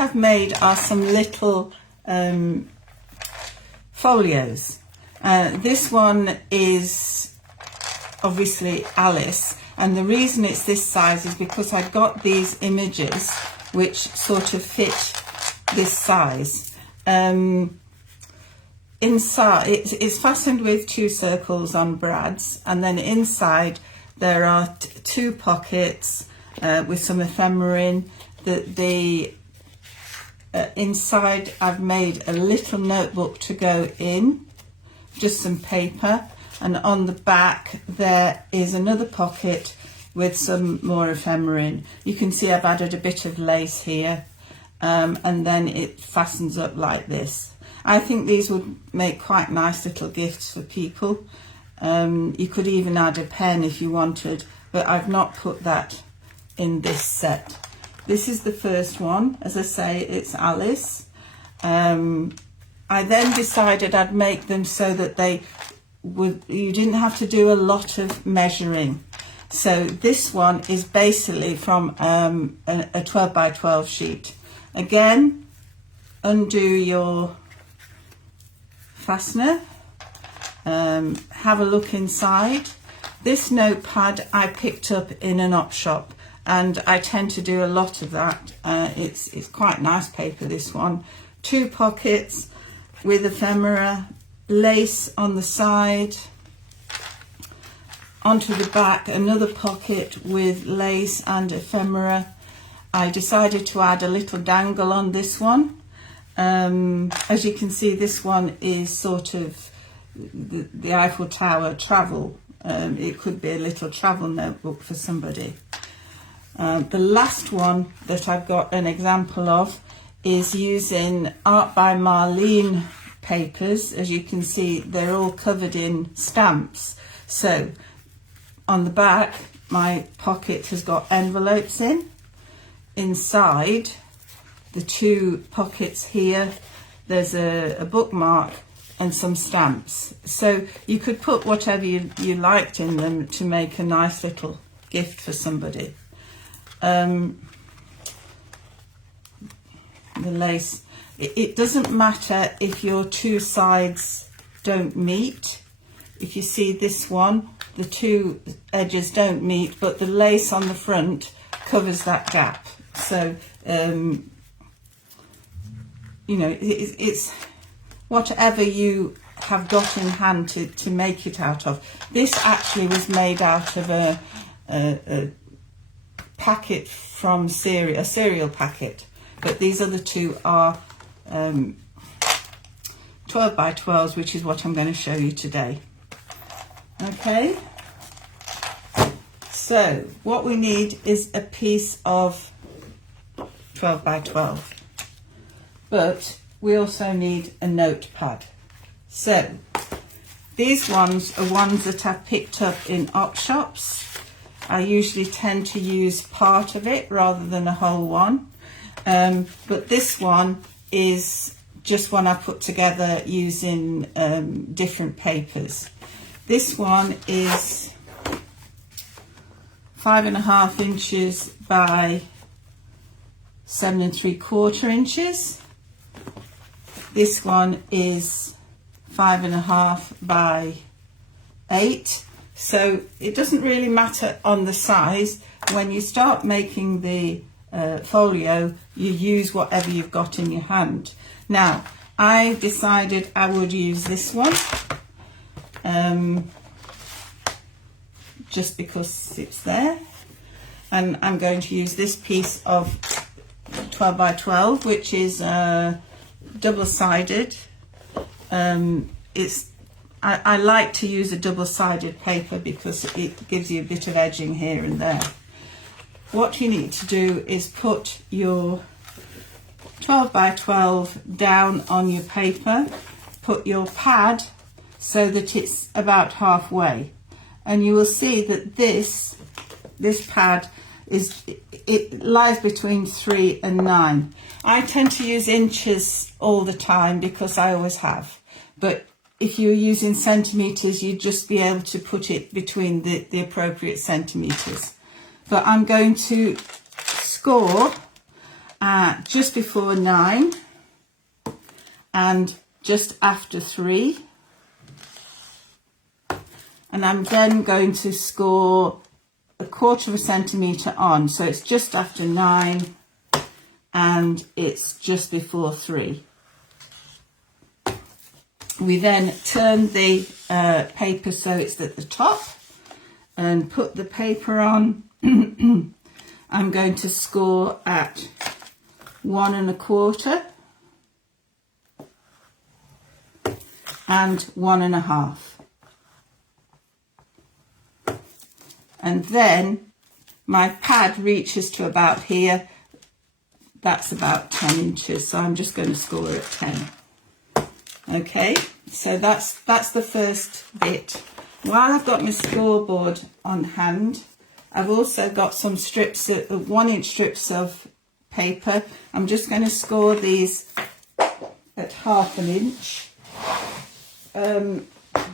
I've made are some little folios. This one is obviously Alice, and the reason it's this size is because I got these images which sort of fit this size. Inside it's fastened with 2 circles on brads, and then inside there are 2 pockets with some ephemera in. The inside I've made a little notebook to go in, just some paper, and on the back there is another pocket with some more ephemera in. You can see I've added a bit of lace here, and then it fastens up like this. I think these would make quite nice little gifts for people. You could even add a pen if you wanted, but I've not put that in this set. This is the first one. As I say, it's Alice. I then decided I'd make them so that you didn't have to do a lot of measuring. So this one is basically from a 12 by 12 sheet. Again, undo your fastener, have a look inside. This notepad I picked up in an op shop, and I tend to do a lot of that. It's quite nice paper, this one. 2 pockets with ephemera, lace on the side. Onto the back, another pocket with lace and ephemera. I decided to add a little dangle on this one. As you can see, this one is sort of the Eiffel Tower travel. It could be a little travel notebook for somebody. The last one that I've got an example of is using Art by Marlene papers. As you can see, they're all covered in stamps. So on the back, my pocket has got envelopes in. Inside the 2 pockets here, there's a bookmark and some stamps. So you could put whatever you liked in them to make a nice little gift for somebody. The lace, it doesn't matter if your 2 sides don't meet. If you see this one, the 2 edges don't meet, but the lace on the front covers that gap. So you know, it's whatever you have got in hand to make it out of. This actually was made out of a packet from a cereal packet, but these other 2 are 12 by 12s, which is what I'm going to show you today. Okay, so what we need is a piece of 12 by 12, but we also need a notepad. So these ones are ones that I've picked up in op shops. I usually tend to use part of it rather than a whole one, but this one is just one I put together using different papers. This one is 5.5 inches by 7 3/4 inches. This one is 5.5 by 8. So it doesn't really matter on the size. When you start making the folio, you use whatever you've got in your hand. Now, I decided I would use this one, just because it's there. And I'm going to use this piece of 12 by 12, which is double-sided. I like to use a double-sided paper because it gives you a bit of edging here and there. What you need to do is put your 12 by 12 down on your paper, put your pad so that it's about halfway, and you will see that this pad it lies between 3 and 9. I tend to use inches all the time because I always have, but if you're using centimetres, you'd just be able to put it between the appropriate centimetres. But I'm going to score at just before 9 and just after 3. And I'm then going to score 1/4 centimetre on, so it's just after 9 and it's just before 3. We then turn the paper so it's at the top and put the paper on. I'm going to score at 1 1/4 and 1 1/2. And then my pad reaches to about here. That's about 10 inches, so I'm just going to score at 10. Okay, so that's the first bit. While I've got my scoreboard on hand, I've also got some strips, 1-inch strips of paper. I'm just going to score these at 1/2 inch.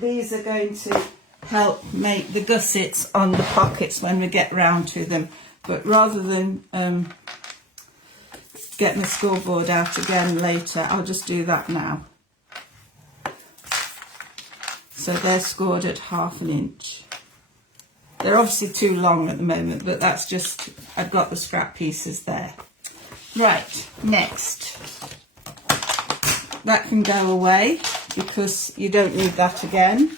These are going to help make the gussets on the pockets when we get round to them. But rather than get my scoreboard out again later, I'll just do that now. So they're scored at 1/2 inch. They're obviously too long at the moment, but that's just, I've got the scrap pieces there. Right, next. That can go away because you don't need that again.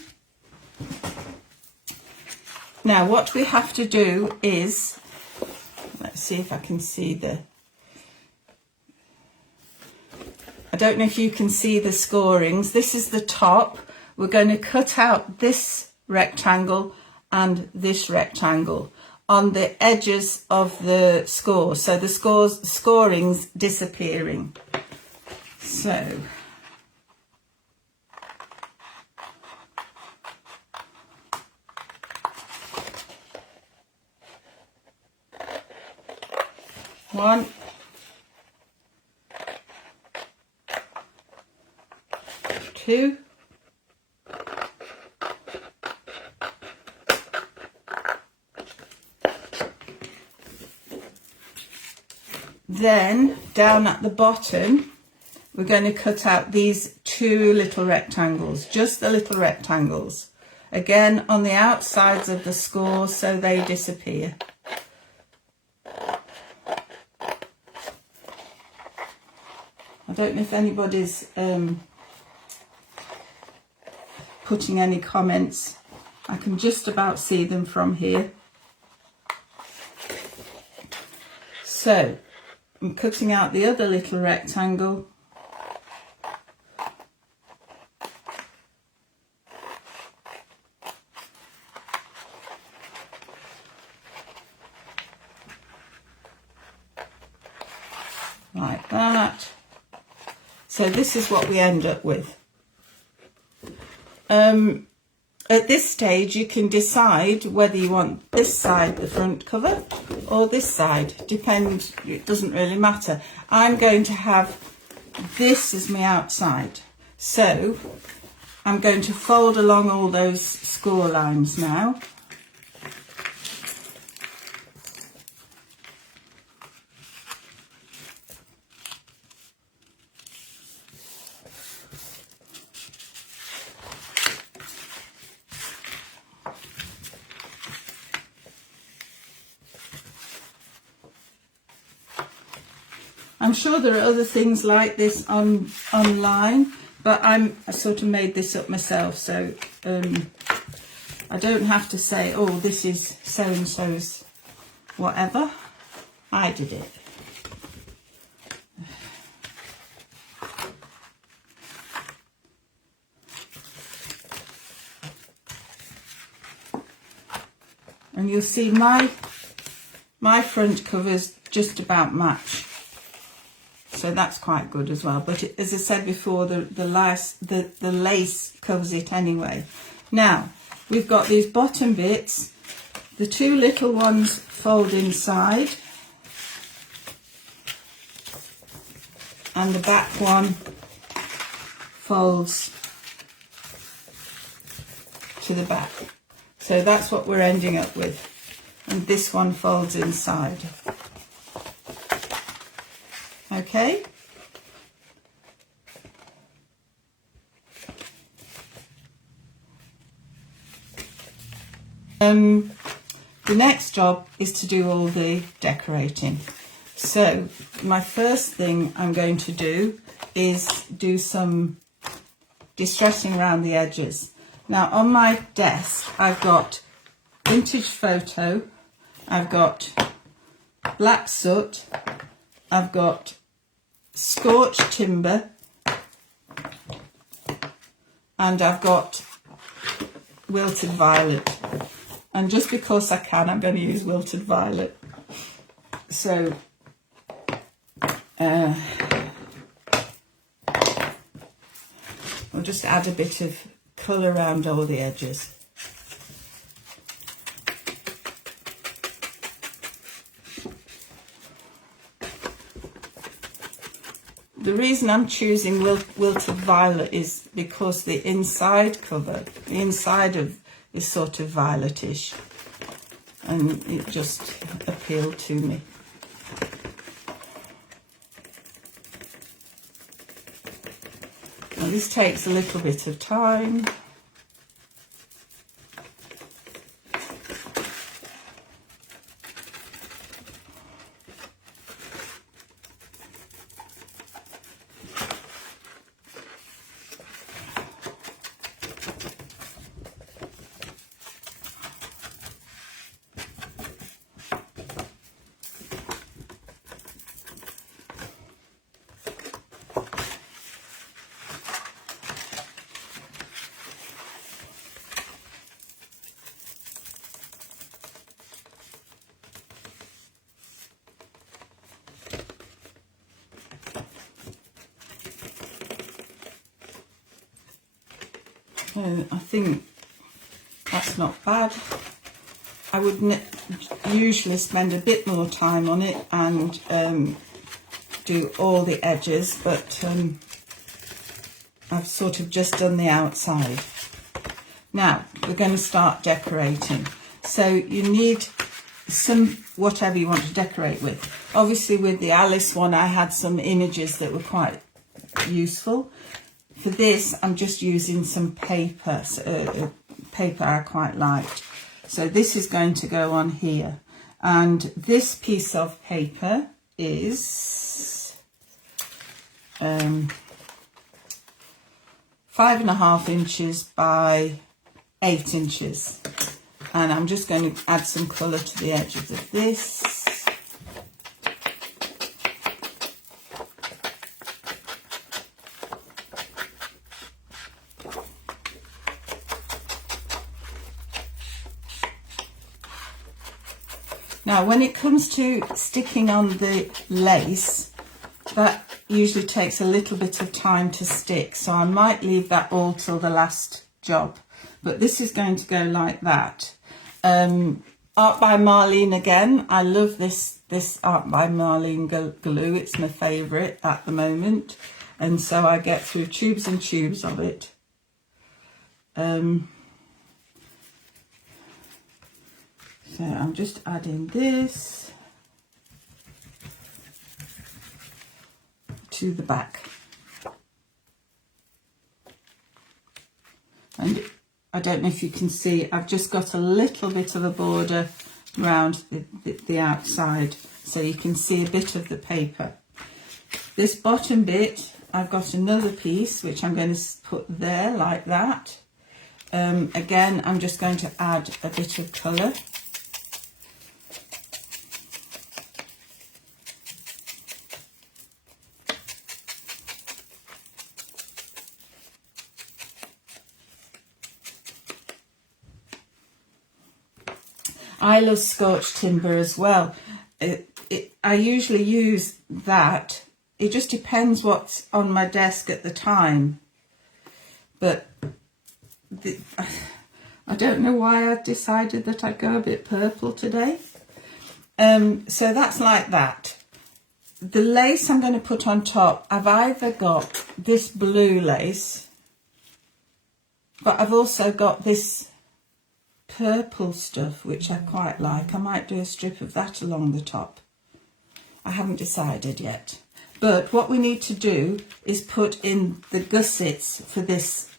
Now what we have to do is, let's see if I can see I don't know if you can see the scorings. This is the top. We're going to cut out this rectangle and this rectangle on the edges of the score, so the scorings disappearing. So one, two, then down at the bottom we're going to cut out these 2 little rectangles, just the little rectangles, again on the outsides of the score so they disappear. I don't know if anybody's putting any comments. I can just about see them from here. So I'm cutting out the other little rectangle. Like that. So this is what we end up with. At this stage you can decide whether you want this side the front cover or this side, depends, it doesn't really matter. I'm going to have this as my outside, so I'm going to fold along all those score lines now. I'm sure there are other things like this online, but I sort of made this up myself, so I don't have to say, oh, this is so-and-so's whatever. I did it. And you'll see my front covers just about match. So that's quite good as well. But as I said before, the lace covers it anyway. Now, we've got these bottom bits. The 2 little ones fold inside. And the back one folds to the back. So that's what we're ending up with. And this one folds inside. Okay. The next job is to do all the decorating. So my first thing I'm going to do is do some distressing around the edges. Now on my desk I've got vintage photo, I've got black soot, I've got scorched timber, and I've got wilted violet. And just because I can, I'm going to use wilted violet. So I'll just add a bit of colour around all the edges. The reason I'm choosing wilted violet is because the inside cover, the inside of is sort of violetish, and it just appealed to me. Now this takes a little bit of time. I think that's not bad. I would usually spend a bit more time on it and do all the edges, but I've sort of just done the outside. Now we're going to start decorating. So you need some whatever you want to decorate with. Obviously with the Alice one I had some images that were quite useful. For this, I'm just using some paper, paper I quite liked. So this is going to go on here. And this piece of paper is 5.5 inches by 8 inches. And I'm just going to add some colour to the edges of this. Now, when it comes to sticking on the lace, that usually takes a little bit of time to stick, so I might leave that all till the last job. But this is going to go like that. Art by Marlene again. I love this Art by Marlene glue. It's my favourite at the moment. And so I get through tubes and tubes of it. So I'm just adding this to the back. And I don't know if you can see, I've just got a little bit of a border around the outside, so you can see a bit of the paper. This bottom bit, I've got another piece which I'm going to put there like that. Again, I'm just going to add a bit of colour. I love scorched timber as well. I usually use that. It just depends what's on my desk at the time. But I don't know why I decided that I'd go a bit purple today. So that's like that. The lace I'm going to put on top, I've either got this blue lace, but I've also got this purple stuff which I quite like. I might do a strip of that along the top. I haven't decided yet. But what we need to do is put in the gussets for this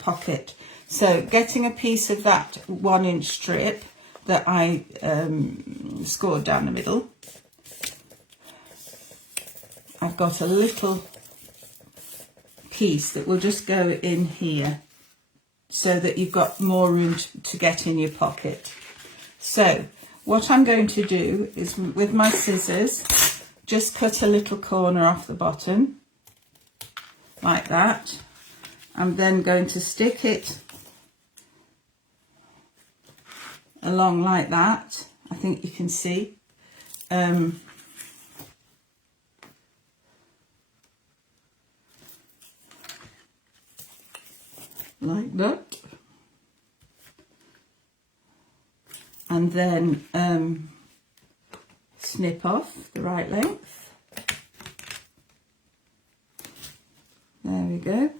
pocket. So getting a piece of that 1-inch strip that I scored down the middle, I've got a little piece that will just go in here so that you've got more room to get in your pocket. So what I'm going to do is with my scissors just cut a little corner off the bottom like that. I'm then going to stick it along like that. I think you can see. Like that. And then snip off the right length. There we go.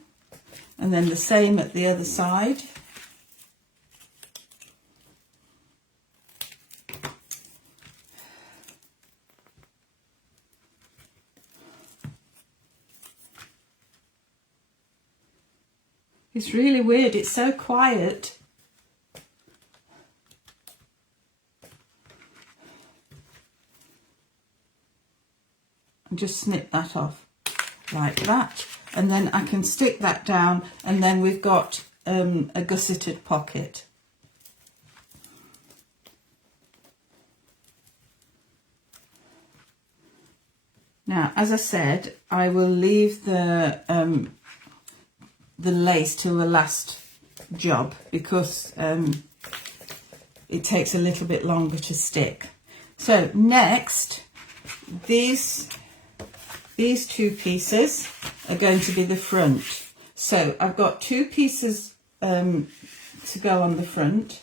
And then the same at the other side. It's really weird, it's so quiet. And just snip that off like that, and then I can stick that down, and then we've got a gusseted pocket. Now, as I said, I will leave the lace to a last job because it takes a little bit longer to stick. So next, these two pieces are going to be the front. So I've got 2 pieces to go on the front,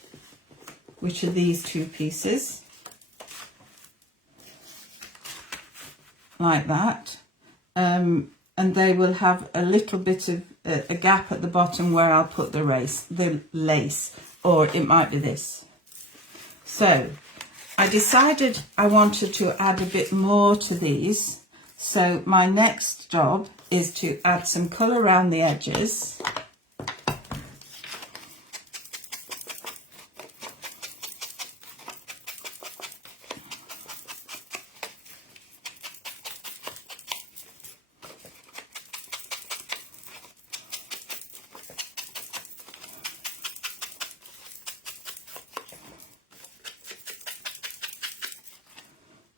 which are these 2 pieces, like that. And they will have a little bit of a gap at the bottom where I'll put the lace, or it might be this. So I decided I wanted to add a bit more to these. So my next job is to add some colour around the edges.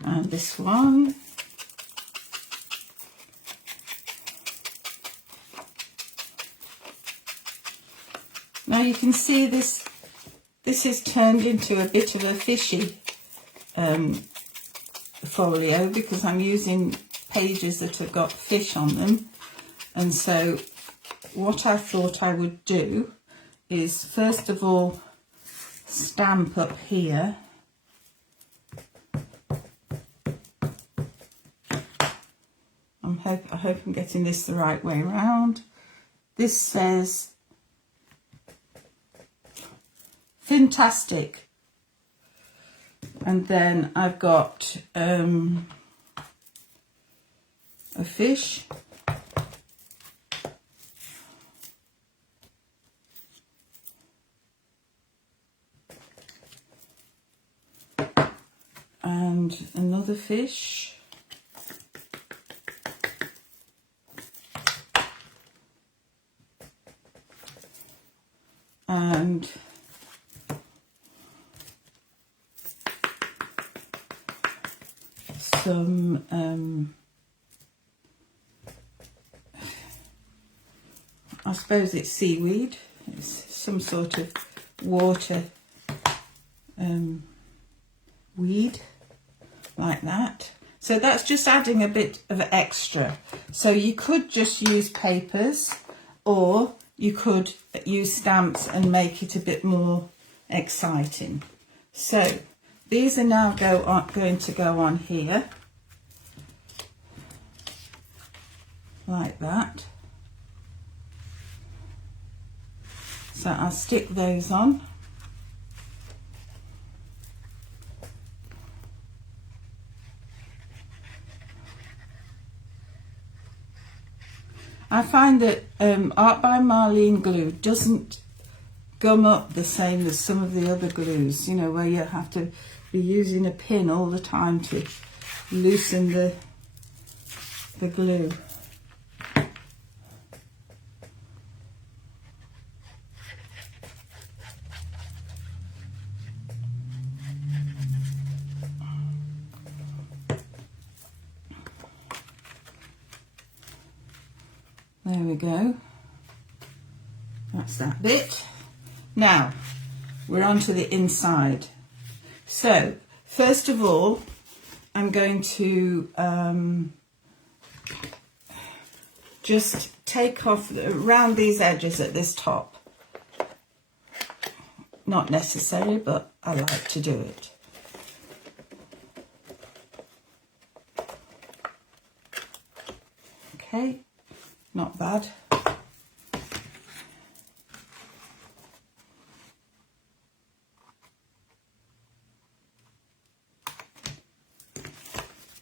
And this one. Now you can see this is turned into a bit of a fishy folio because I'm using pages that have got fish on them. And so what I thought I would do is first of all stamp up here. I hope I'm getting this the right way around. This says fantastic, and then I've got a fish, and another fish, and some I suppose it's seaweed, it's some sort of water weed, like that. So that's just adding a bit of extra. So you could just use papers, or you could use stamps and make it a bit more exciting. So these are now going to go on here, like that. So I'll stick those on. I find that Art by Marlene glue doesn't gum up the same as some of the other glues, you know, where you have to be using a pin all the time to loosen the glue. There we go. That's that bit. Now, we're on to the inside. So, first of all, I'm going to just take off around these edges at this top. Not necessary, but I like to do it. Okay, not bad.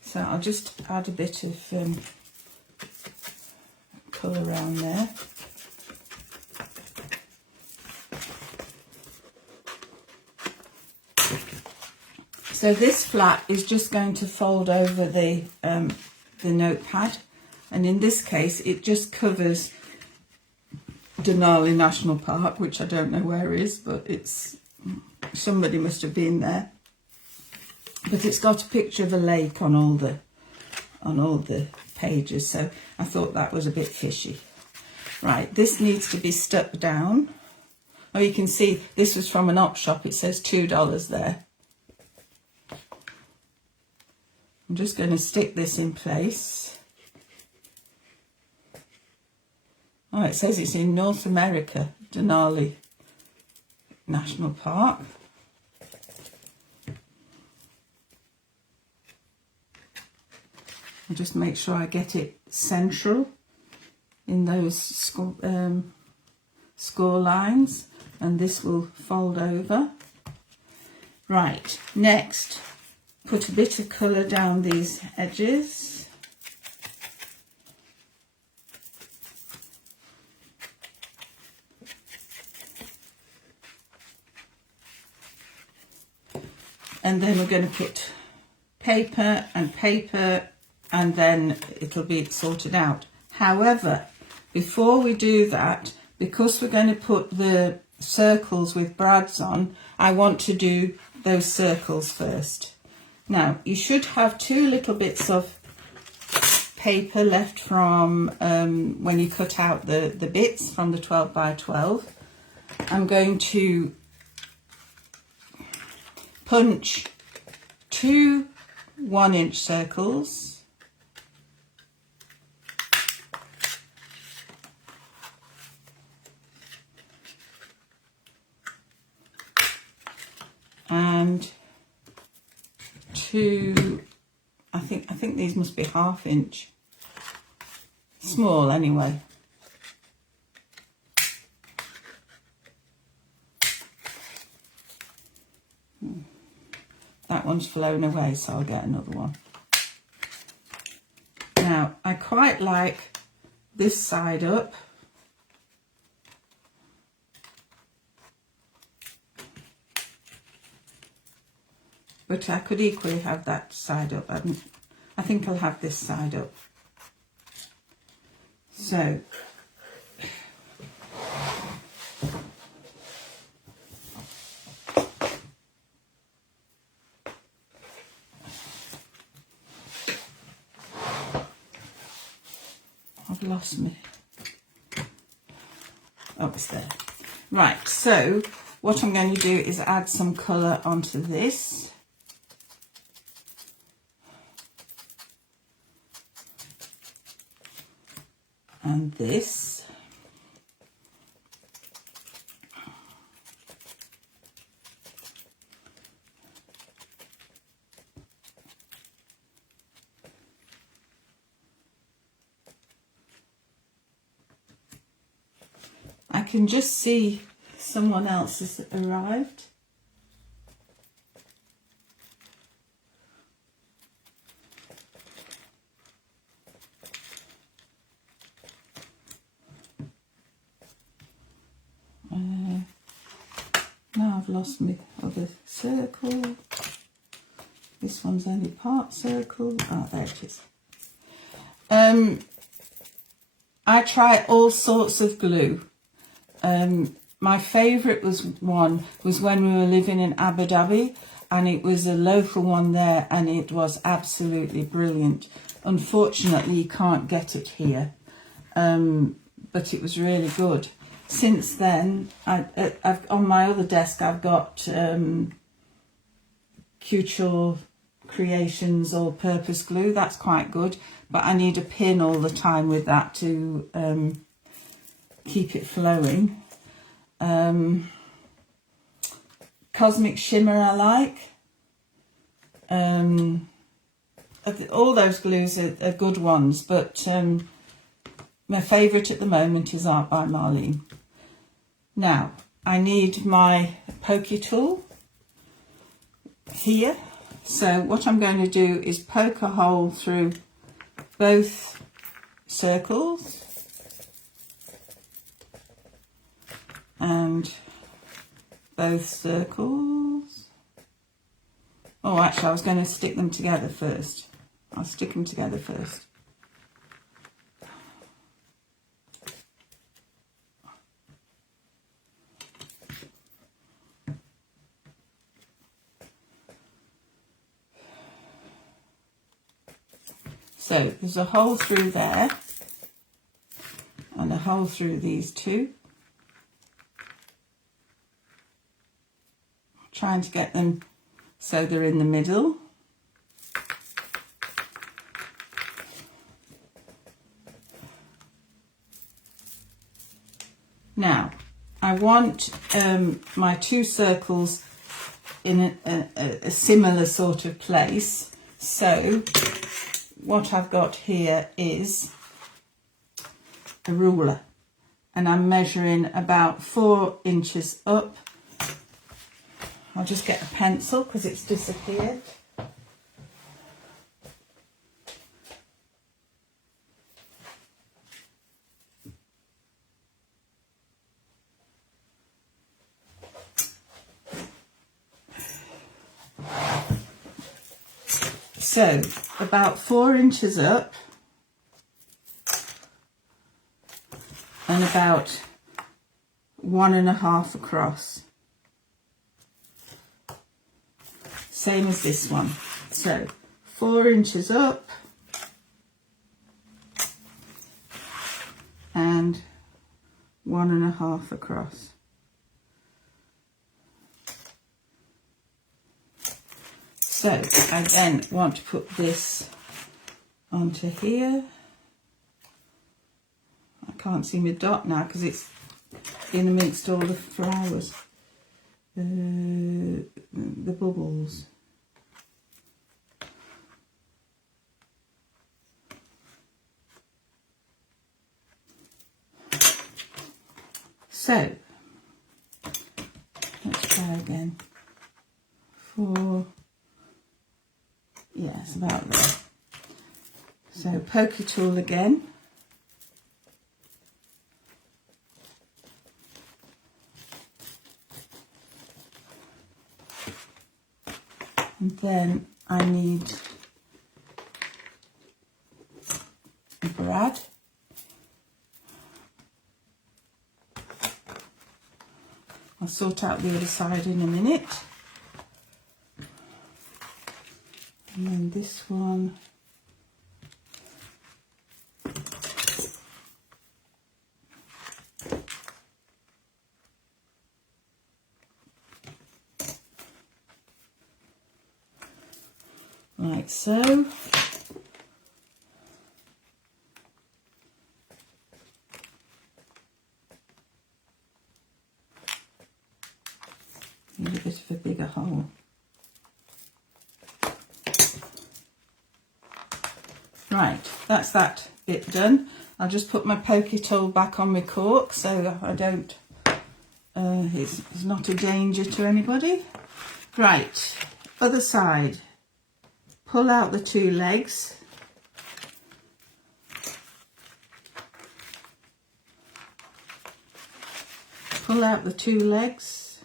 So I'll just add a bit of colour around there. So this flap is just going to fold over the notepad, and in this case it just covers Denali National Park, which I don't know where is, but it's, somebody must have been there. But it's got a picture of a lake on all the pages, so I thought that was a bit fishy. Right, this needs to be stuck down. Oh, you can see this was from an op shop. It says $2 there. I'm just going to stick this in place. Oh, it says it's in North America, Denali National Park. I'll just make sure I get it central in those score lines, and this will fold over. Right, next, put a bit of colour down these edges. And then we're going to put paper and paper, and then it'll be sorted out. However, before we do that, because we're going to put the circles with brads on, I want to do those circles first. Now, you should have 2 little bits of paper left from when you cut out the bits from the 12 by 12. I'm going to punch 2 1-inch circles. And 2, I think these must be 1/2 inch, small anyway. That one's flown away, so I'll get another one. Now, I quite like this side up. But I could equally have that side up. I think I'll have this side up. So, I've lost me. Oh, it's there. Right, so what I'm going to do is add some colour onto this. And this. I can just see someone else has arrived. I've lost my other circle. This one's only part circle. Oh, there it is. I try all sorts of glue. My favourite was when we were living in Abu Dhabi, and it was a local one there, and it was absolutely brilliant. Unfortunately, you can't get it here, but it was really good. Since then, I've on my other desk I've got Couture Creations all-purpose glue. That's quite good, but I need a pin all the time with that to keep it flowing. Cosmic Shimmer I like. All those glues are good ones, but my favourite at the moment is Art by Marlene. Now, I need my pokey tool here. So what I'm going to do is poke a hole through both circles and both circles. Oh, actually, I was going to stick them together first. I'll stick them together first. So there's a hole through there and a hole through these two. Trying to get them so they're in the middle. Now, I want my two circles in a similar sort of place. So what I've got here is a ruler, and I'm measuring about 4 inches up. I'll just get a pencil because it's disappeared. So about 4 inches up and about 1.5 across. Same as this one. So 4 inches up and 1.5 across. So I then want to put this onto here. I can't see my dot now because it's in amongst all the flowers, the bubbles. So let's try again. 4. Yeah, it's about there. So pokey tool again. And then I need a brad. I'll sort out the other side in a minute. And then this one. Like so. Need a bit of a bigger hole. Right, that's that bit done. I'll just put my pokey tool back on my cork so I don't, it's not a danger to anybody. Right, other side. Pull out the 2 legs. Pull out the 2 legs.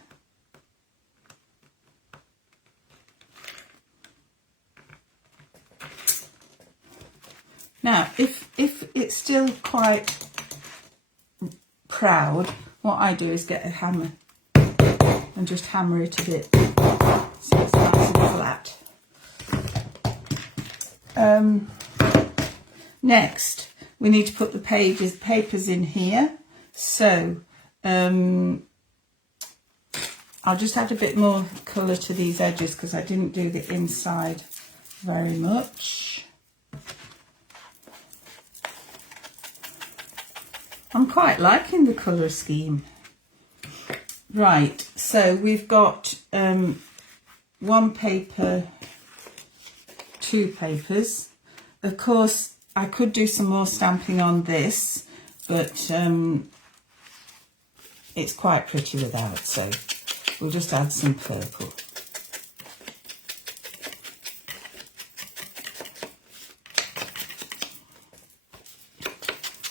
still quite proud, what I do is get a hammer and just hammer it a bit so it's nice and flat. Next, we need to put the papers in here. So I'll just add a bit more colour to these edges because I didn't do the inside very much. I'm quite liking the colour scheme. Right, so we've got one paper, two papers. Of course, I could do some more stamping on this, but it's quite pretty without, so we'll just add some purple.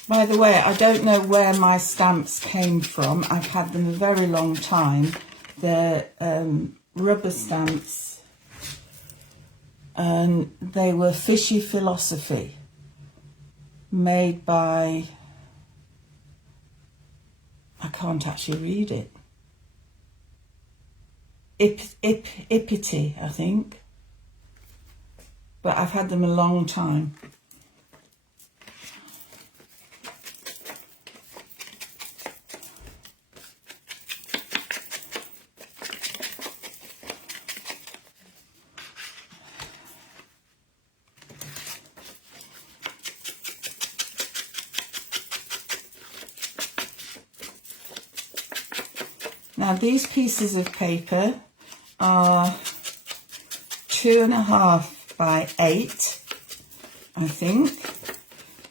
By the way, I don't know where my stamps came from. I've had them a very long time. They're rubber stamps, and they were Fishy Philosophy, made by, I can't actually read it, Ipity, I think, but I've had them a long time. Now these pieces of paper are 2.5 by 8, I think.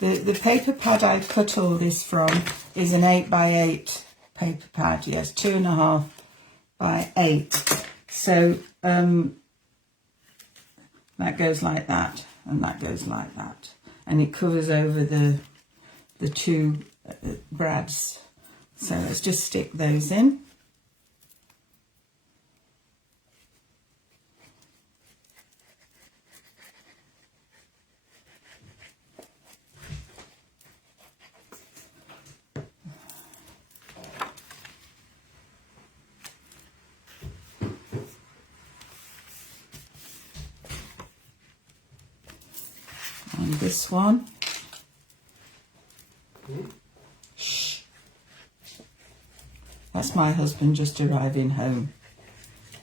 The paper pad I cut all this from is an 8 by 8 paper pad. Yes, 2.5 by 8. So that goes like that, and that goes like that, and it covers over the two brads. So let's just stick those in. And this one. Shh. That's my husband just arriving home.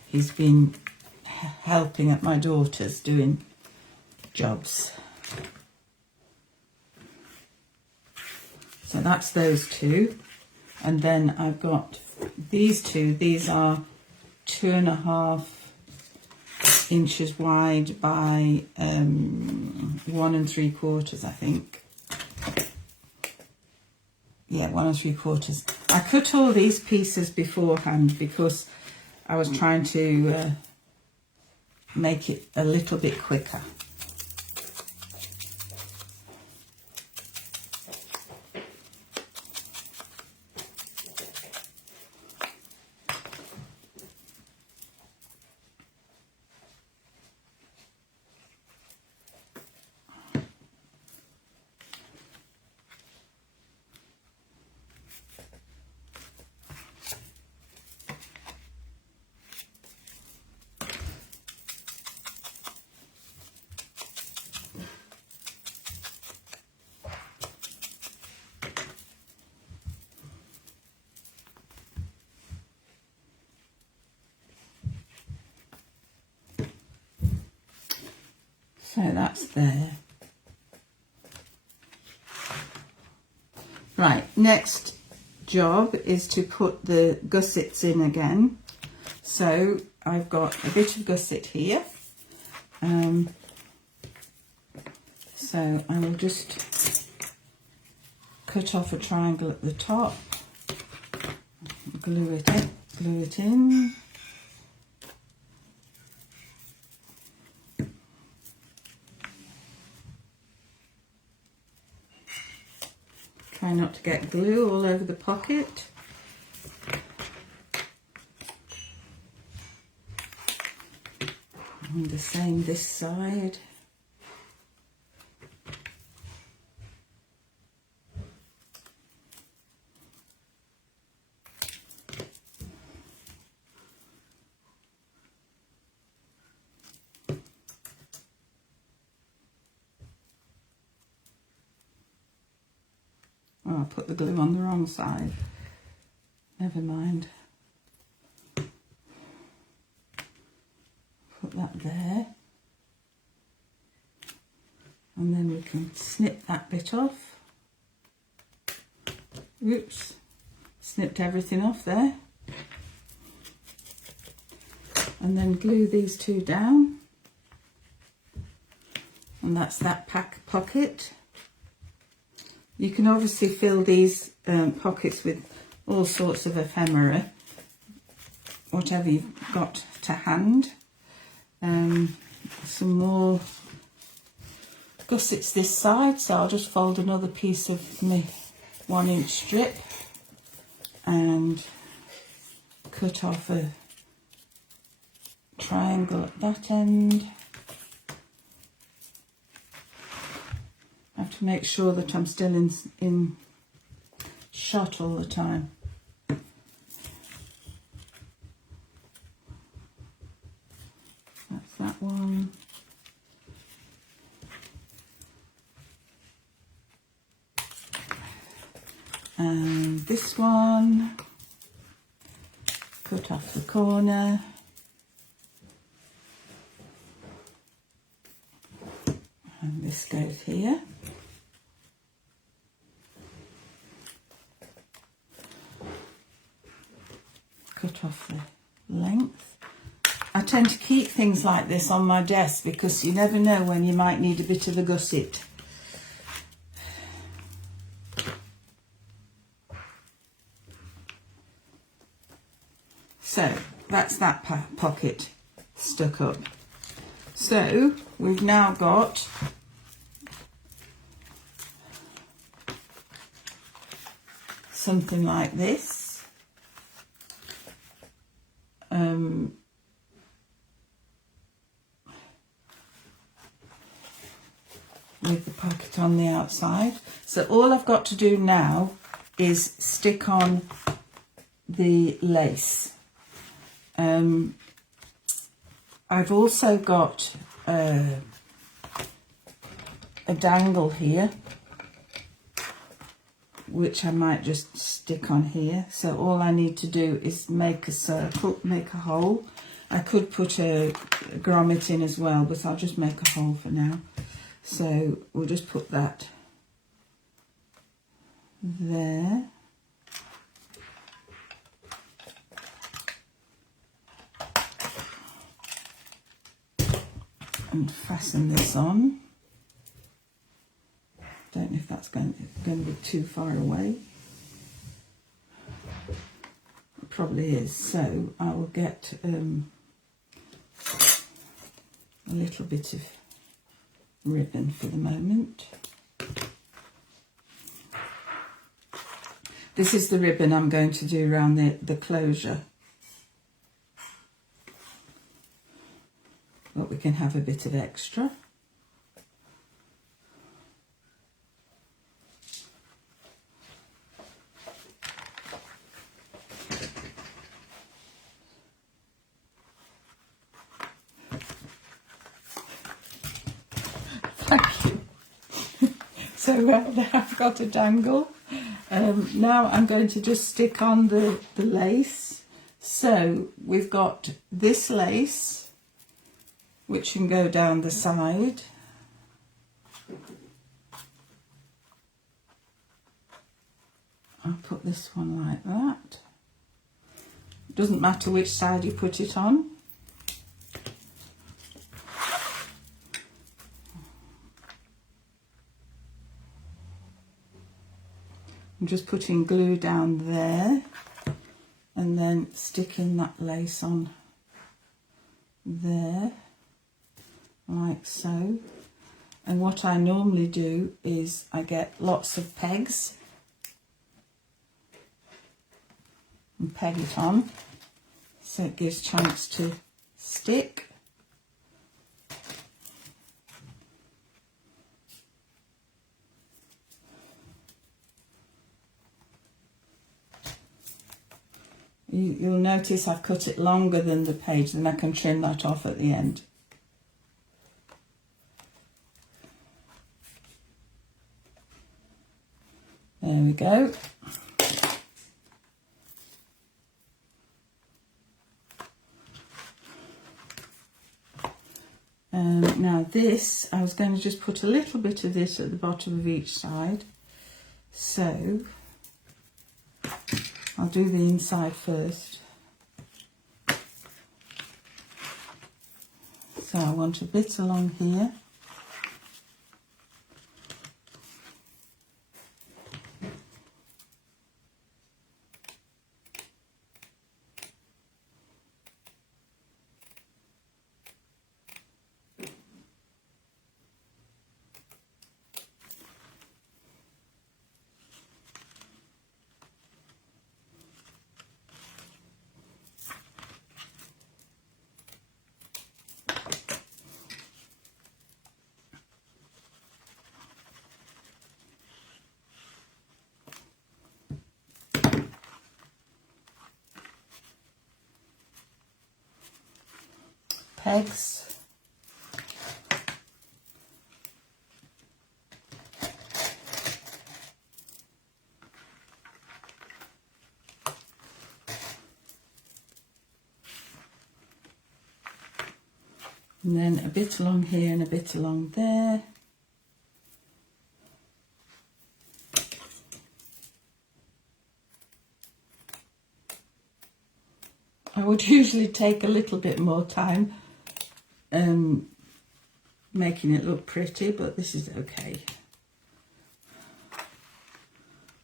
He's been helping at my daughter's doing jobs. So that's those two. And then I've got these two. These are 2.5 inches wide by 1 3/4, I think. Yeah, 1 3/4. I cut all these pieces beforehand because I was trying to make it a little bit quicker. So that's there. Right, next job is to put the gussets in again. So I've got a bit of gusset here. So I will just cut off a triangle at the top, glue it in. Try not to get glue all over the pocket. And the same this side. Oh, I put the glue on the wrong side. Never mind. Put that there. And then we can snip that bit off. Oops. Snipped everything off there. And then glue these two down. And that's that pocket. You can obviously fill these pockets with all sorts of ephemera, whatever you've got to hand. Some more gussets this side, so I'll just fold another piece of my 1-inch strip and cut off a triangle at that end. I have to make sure that I'm still in shot all the time. That's that one. And this one, cut off the corner. And this goes here. Cut off the length. I tend to keep things like this on my desk because you never know when you might need a bit of a gusset. So that's that pocket stuck up. So we've now got something like this. With the pocket on the outside. So all I've got to do now is stick on the lace. I've also got a dangle here, which I might just stick on here. So all I need to do is make a circle, make a hole. I could put a grommet in as well, but I'll just make a hole for now. So we'll just put that there. And fasten this on. Don't know if that's going to be too far away. It probably is. So I will get a little bit of ribbon for the moment. This is the ribbon I'm going to do around the closure. But we can have a bit of extra. Thank you. So now I've got a dangle. Now I'm going to just stick on the lace. So we've got this lace, which can go down the side. I'll put this one like that. It doesn't matter which side you put it on. I'm just putting glue down there and then sticking that lace on there, like so. And what I normally do is I get lots of pegs and peg it on so it gives chance to stick. You'll notice I've cut it longer than the page, then I can trim that off at the end. There we go. Now this, I was going to just put a little bit of this at the bottom of each side. So I'll do the inside first. So I want a bit along here. Pegs. And then a bit along here and a bit along there. I would usually take a little bit more time making it look pretty, but this is okay.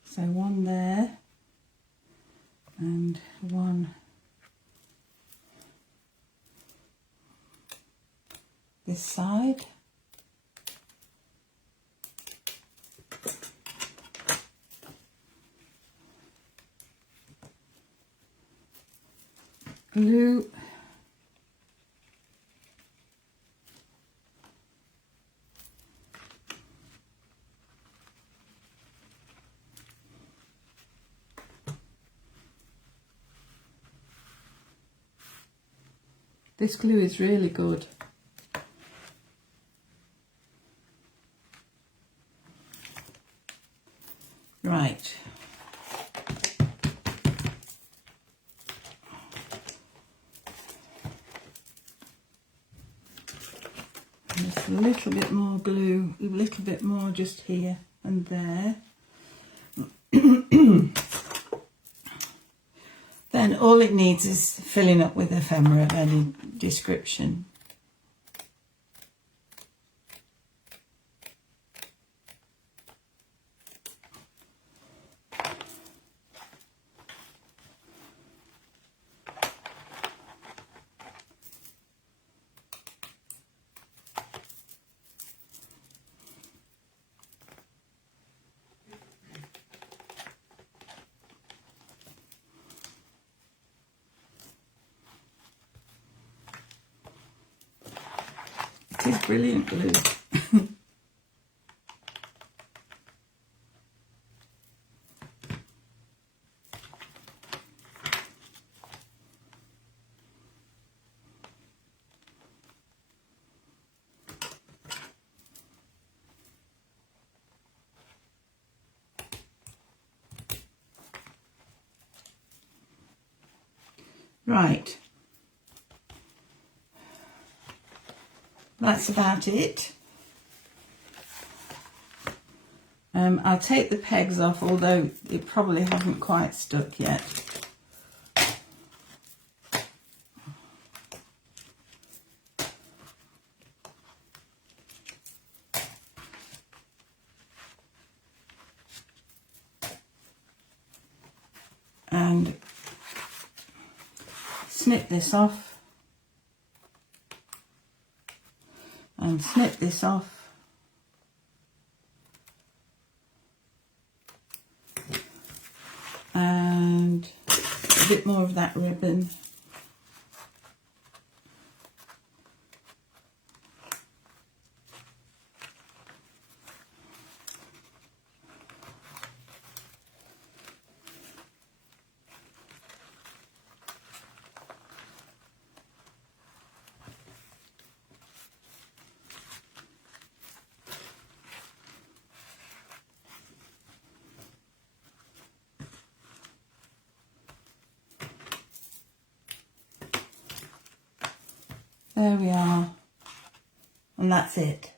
So one there and one this side. Glue. This glue is really good. Right. Just a little bit more glue, a little bit more just here and there. Then all it needs is filling up with ephemera of any description. It is brilliant glue. Right. That's about it. I'll take the pegs off, although it probably hasn't quite stuck yet. And snip this off. And snip this off. And a bit more of that ribbon. there we are, and that's it.